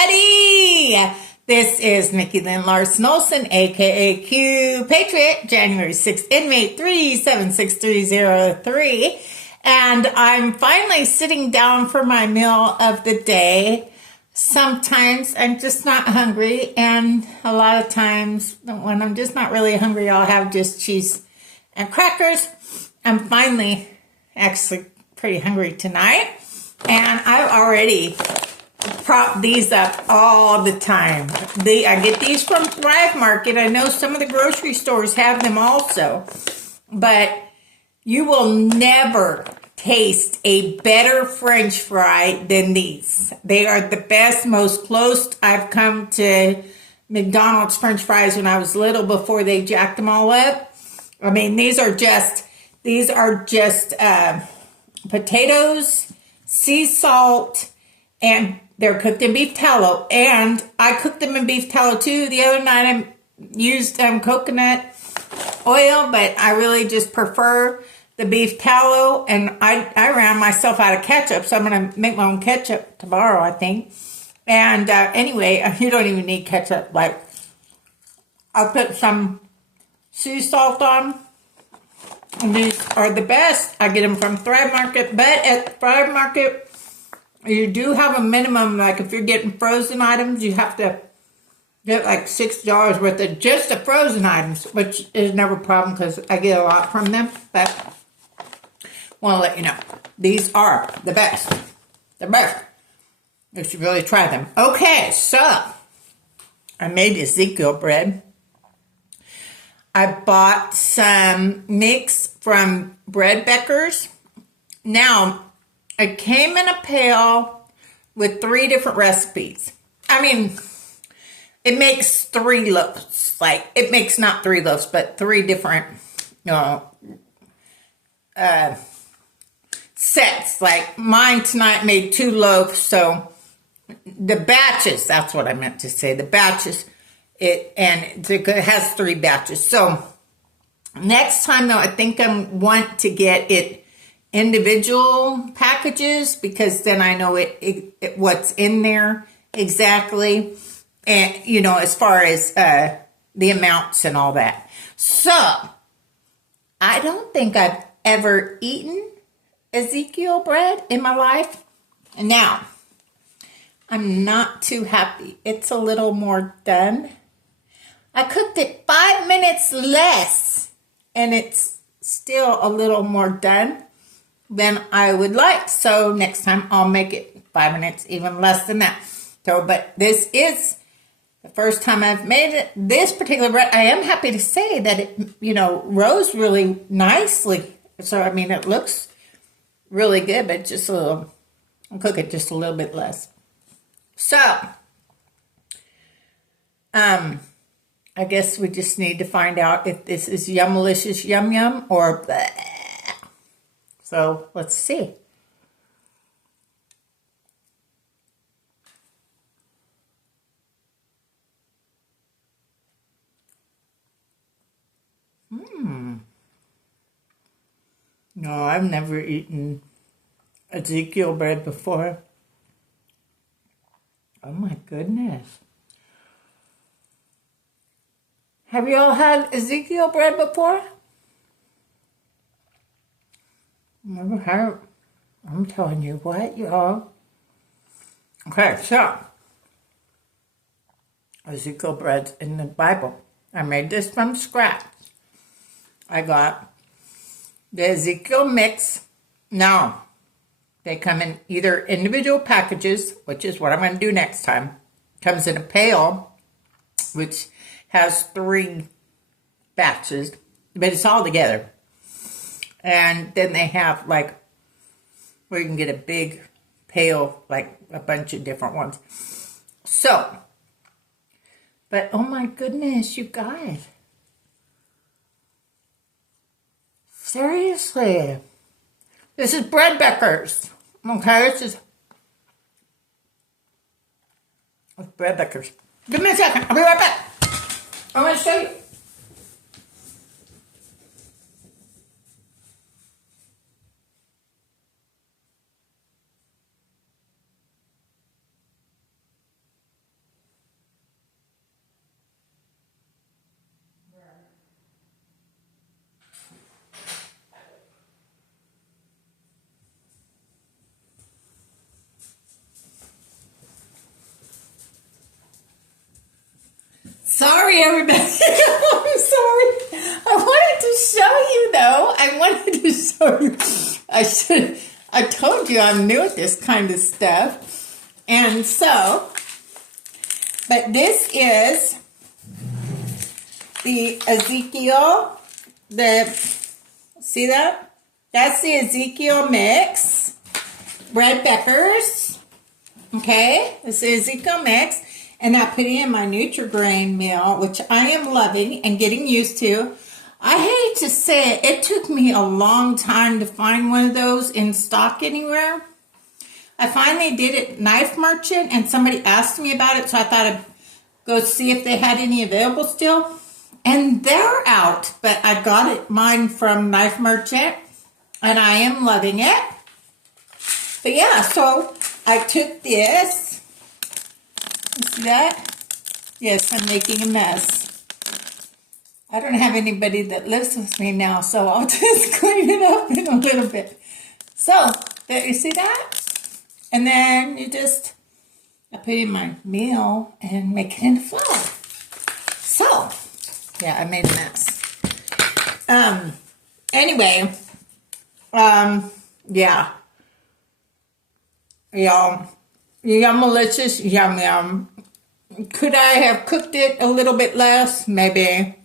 everybody. This is Mickey Lynn Larson-Olson, aka Q Patriot, January 6th, inmate 376303. And I'm finally sitting down for my meal of the day. Sometimes I'm just not hungry, and a lot of times when I'm just not really hungry, I'll have just cheese and crackers. I'm finally actually pretty hungry tonight, and I've already prop these up all the time. I get these from Thrive Market. I know some of the grocery stores have them also, but you will never taste a better French fry than these. They are the best, most close I've come to McDonald's French fries when I was little, before they jacked them all up. I mean, these are just potatoes, sea salt, and they're cooked in beef tallow. And I cooked them in beef tallow too. The other night I used coconut oil, but I really just prefer the beef tallow. And I ran myself out of ketchup, so I'm going to make my own ketchup tomorrow, I think. And anyway, you don't even need ketchup. Like, I'll put some sea salt on. And these are the best. I get them from Thrive Market, but at Thrive Market, you do have a minimum. Like, if you're getting frozen items, you have to get like $6 worth of just the frozen items, which is never a problem because I get a lot from them. But I want to let you know, these are the best. The best. You should really try them. Okay, so I made Ezekiel bread. I bought some mix from Bread Becker's. Now, it came in a pail with 3 different recipes. I mean, it makes 3 loaves. Like, it makes not 3 loaves, but 3 different, sets. Like, mine tonight made 2 loaves, so the batches, that's what I meant to say, the batches, it has 3 batches. So, next time, though, I think I want to get it individual packages, because then I know what's in there exactly, and as far as the amounts and all that. So I don't think I've ever eaten Ezekiel bread in my life. Now, I'm not too happy. It's a little more done. I cooked it 5 minutes less, and it's still a little more done than I would like. So next time I'll make it 5 minutes, even less than that. So, but this is the first time I've made it. This particular bread, I am happy to say that it, rose really nicely. So, I mean, it looks really good, but just a little, I'll cook it just a little bit less. So, I guess we just need to find out if this is Yummalicious Yum Yum or bleh. So, let's see. No, I've never eaten Ezekiel bread before. Oh my goodness. Have you all had Ezekiel bread before? Never had it. I'm telling you what, y'all. Okay, so Ezekiel bread's in the Bible. I made this from scratch. I got the Ezekiel mix. Now, they come in either individual packages, which is what I'm going to do next time. Comes in a pail, which has 3 batches, but it's all together. And then they have, like, where you can get a big pail, like a bunch of different ones. So, but oh my goodness, you guys. Seriously. This is Bread Becker's. Okay, this is Bread Becker's. Give me a second. I'll be right back. I'm going to show you. Sorry, everybody. I'm sorry. I wanted to show you, though. I wanted to show you. I told you I'm new at this kind of stuff. And so, but this is the Ezekiel, see that? That's the Ezekiel mix. Red peppers. Okay, this is Ezekiel mix. And I put in my Nutri-Grain meal, which I am loving and getting used to. I hate to say it, it took me a long time to find one of those in stock anywhere. I finally did it at Knife Merchant, and somebody asked me about it, so I thought I'd go see if they had any available still. And they're out, but I got mine from Knife Merchant, and I am loving it. But yeah, so I took this. See that? Yes, I'm making a mess. I don't have anybody that lives with me now, so I'll just clean it up in a little bit. So, there, you see that? And then I put in my meal and make it into flour. So, yeah, I made a mess. Anyway, yeah. Y'all. Yum-malicious, yum yum. Could I have cooked it a little bit less? Maybe,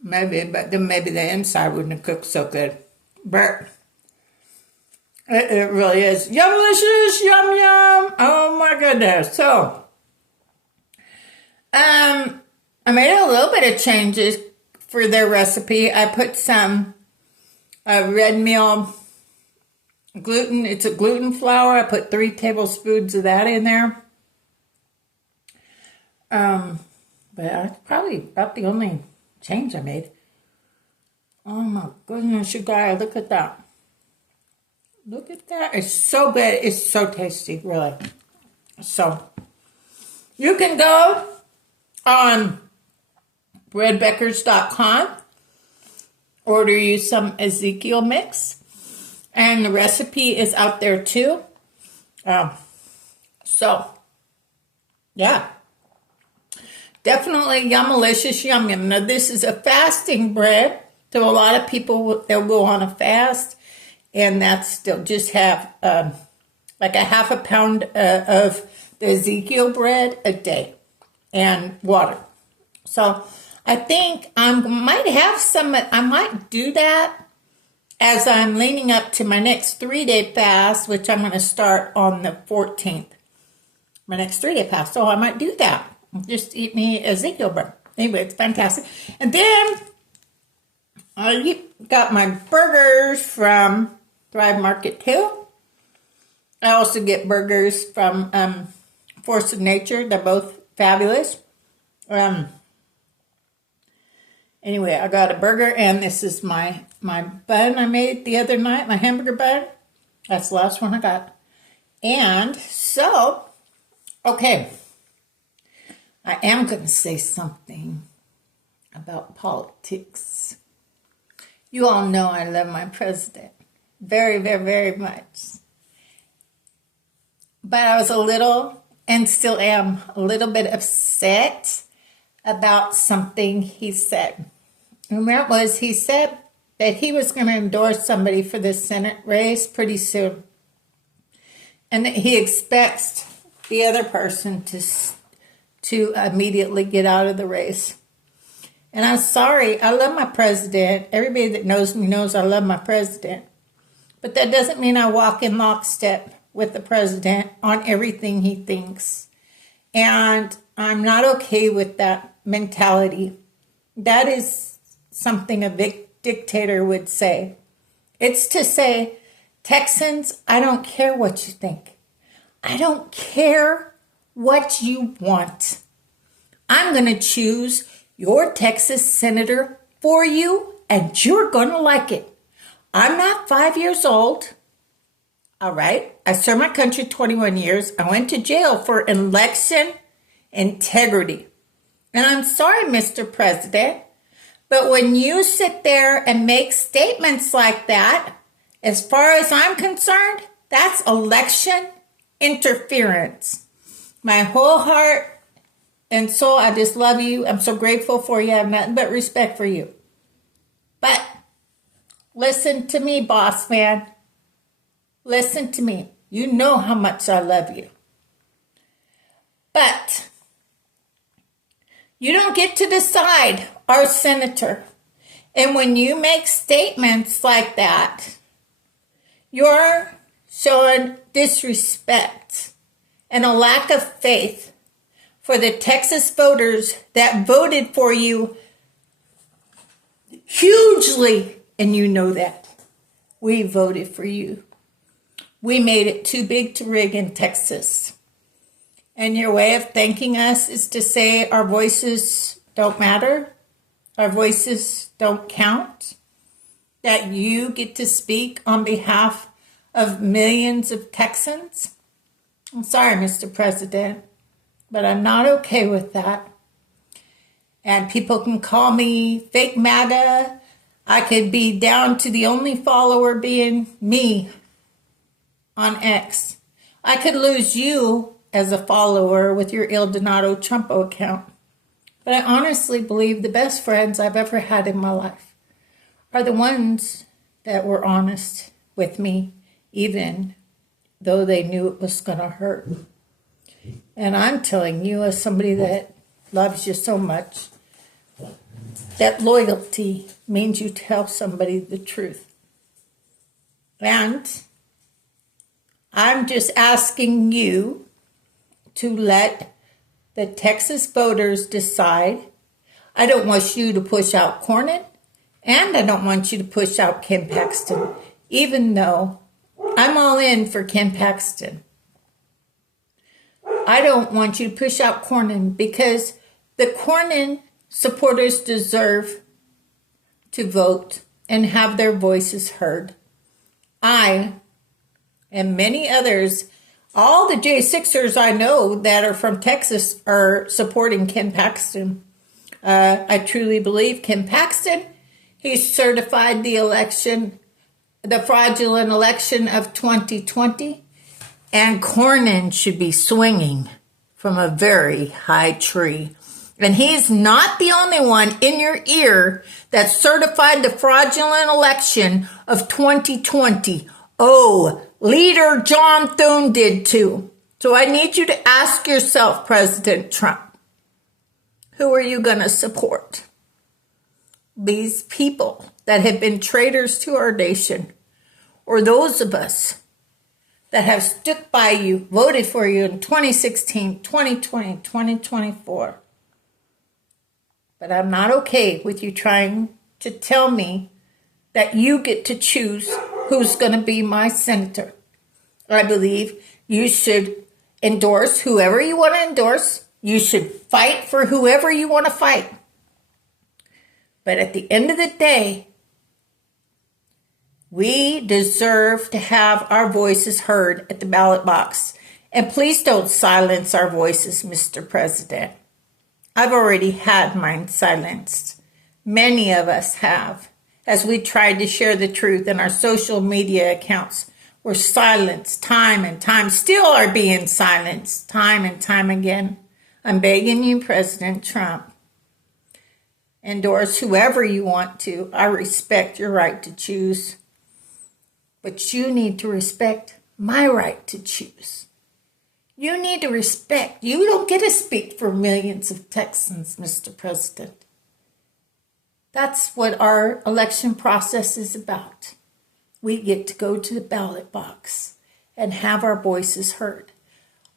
but then maybe the inside wouldn't have cooked so good. But it really is yum-malicious, yum yum. Oh my goodness. So, I made a little bit of changes for their recipe. I put some red meal gluten. It's a gluten flour. I put 3 tablespoons of that in there. But that's probably about the only change I made. Oh my goodness, you guys, look at that. Look at that. It's so good. It's so tasty, really. So, you can go on breadbeckers.com, order you some Ezekiel mix. And the recipe is out there too. So, yeah. Definitely yum-malicious, yum yum. Now, this is a fasting bread. So, a lot of people, they'll go on a fast. And they'll just have like a half a pound of the Ezekiel bread a day. And water. So, I think I might do that. As I'm leaning up to my next 3-day fast, which I'm going to start on the 14th. My next 3-day fast. So I might do that. Just eat me Ezekiel bread. Anyway, it's fantastic. And then I got my burgers from Thrive Market too. I also get burgers from Force of Nature. They're both fabulous. Anyway, I got a burger, and this is my bun I made the other night, my hamburger bun. That's the last one I got. And so, okay, I am going to say something about politics. You all know I love my president very, very, very much. But I was a little, and still am, a little bit upset about something he said. And that was, he said that he was going to endorse somebody for the Senate race pretty soon. And that he expects the other person to immediately get out of the race. And I'm sorry, I love my president. Everybody that knows me knows I love my president. But that doesn't mean I walk in lockstep with the president on everything he thinks. And I'm not okay with that mentality. That is something a dictator would say. It's to say, Texans, I don't care what you think. I don't care what you want. I'm going to choose your Texas senator for you, and you're going to like it. I'm not 5 years old. All right. I served my country 21 years. I went to jail for election integrity. And I'm sorry, Mr. President, but when you sit there and make statements like that, as far as I'm concerned, that's election interference. My whole heart And so I just love you. I'm so grateful for you. I have nothing but respect for you. But listen to me, boss man. Listen to me. You know how much I love you. But you don't get to decide our senator. And when you make statements like that, you're showing disrespect and a lack of faith for the Texas voters that voted for you hugely. And you know that. We voted for you. We made it too big to rig in Texas. And your way of thanking us is to say our voices don't matter. Our voices don't count. That you get to speak on behalf of millions of Texans. I'm sorry, Mr. President, but I'm not okay with that. And people can call me fake MAGA. I could be down to the only follower being me on X. I could lose you as a follower with your Il Donato Trumpo account. But I honestly believe the best friends I've ever had in my life are the ones that were honest with me, even though they knew it was going to hurt. And I'm telling you, as somebody that loves you so much, that loyalty means you tell somebody the truth. And I'm just asking you to let the Texas voters decide. I don't want you to push out Cornyn, and I don't want you to push out Ken Paxton, even though I'm all in for Ken Paxton. I don't want you to push out Cornyn because the Cornyn supporters deserve to vote and have their voices heard. I and many others, all the J6ers I know that are from Texas are supporting Ken Paxton. I truly believe Ken Paxton, he certified the election, the fraudulent election of 2020, and Cornyn should be swinging from a very high tree. And he's not the only one in your ear that certified the fraudulent election of 2020. Oh, Leader John Thune did too. So I need you to ask yourself, President Trump, who are you going to support? These people that have been traitors to our nation, or those of us that have stuck by you, voted for you in 2016, 2020, 2024. But I'm not okay with you trying to tell me that you get to choose who's going to be my senator. I believe you should endorse whoever you want to endorse. You should fight for whoever you want to fight. But at the end of the day, we deserve to have our voices heard at the ballot box. And please don't silence our voices, Mr. President. I've already had mine silenced. Many of us have. As we tried to share the truth in our social media accounts, were silenced time and time, still are being silenced time and time again. I'm begging you, President Trump, endorse whoever you want to. I respect your right to choose. But you need to respect my right to choose. You need to respect. You don't get to speak for millions of Texans, Mr. President. That's what our election process is about. We get to go to the ballot box and have our voices heard.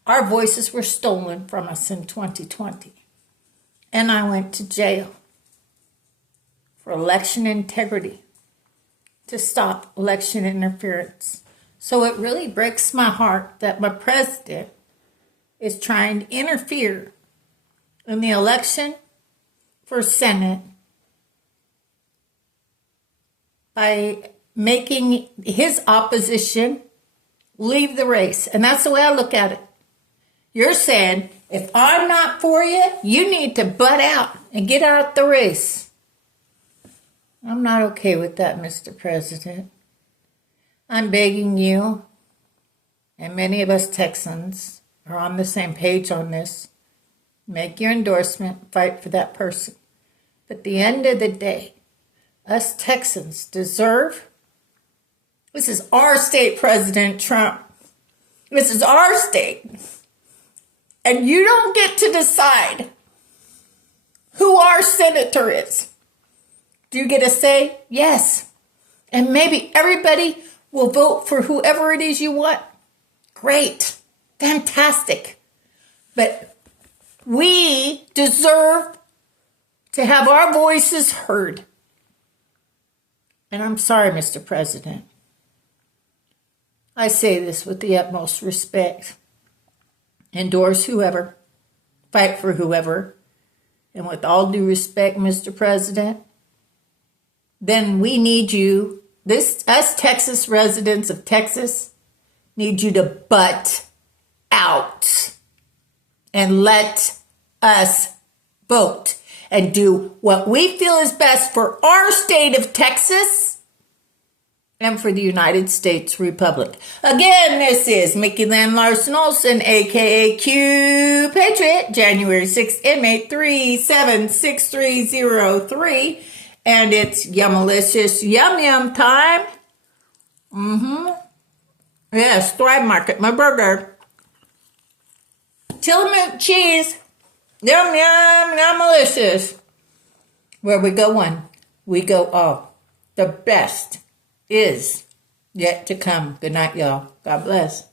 Our voices were stolen from us in 2020. And I went to jail for election integrity to stop election interference. So it really breaks my heart that my president is trying to interfere in the election for Senate by making his opposition leave the race. And that's the way I look at it. You're saying, if I'm not for you, you need to butt out and get out the race. I'm not okay with that, Mr. President. I'm begging you, and many of us Texans are on the same page on this, Make your endorsement. Fight for that person. But at the end of the day, us Texans deserve. This is our state, President Trump. This is our state. And you don't get to decide who our senator is. Do you get a say? Yes. And maybe everybody will vote for whoever it is you want. Great. Fantastic. But we deserve to have our voices heard. And I'm sorry, Mr. President. I say this with the utmost respect. Endorse whoever. Fight for whoever. And with all due respect, Mr. President, then we need you, us Texas residents of Texas, need you to butt out and let us vote and do what we feel is best for our state of Texas and for the United States Republic. Again, this is Mickey Lynn Larson-Olson, a.k.a. Q Patriot, January 6th, inmate 376303. And it's Yummalicious Yum Yum time. Yes, Thrive Market, my burger. Tillamook cheese. Yum Yum, Yummalicious. Where we go one, we go all. The best is yet to come. Good night, y'all. God bless.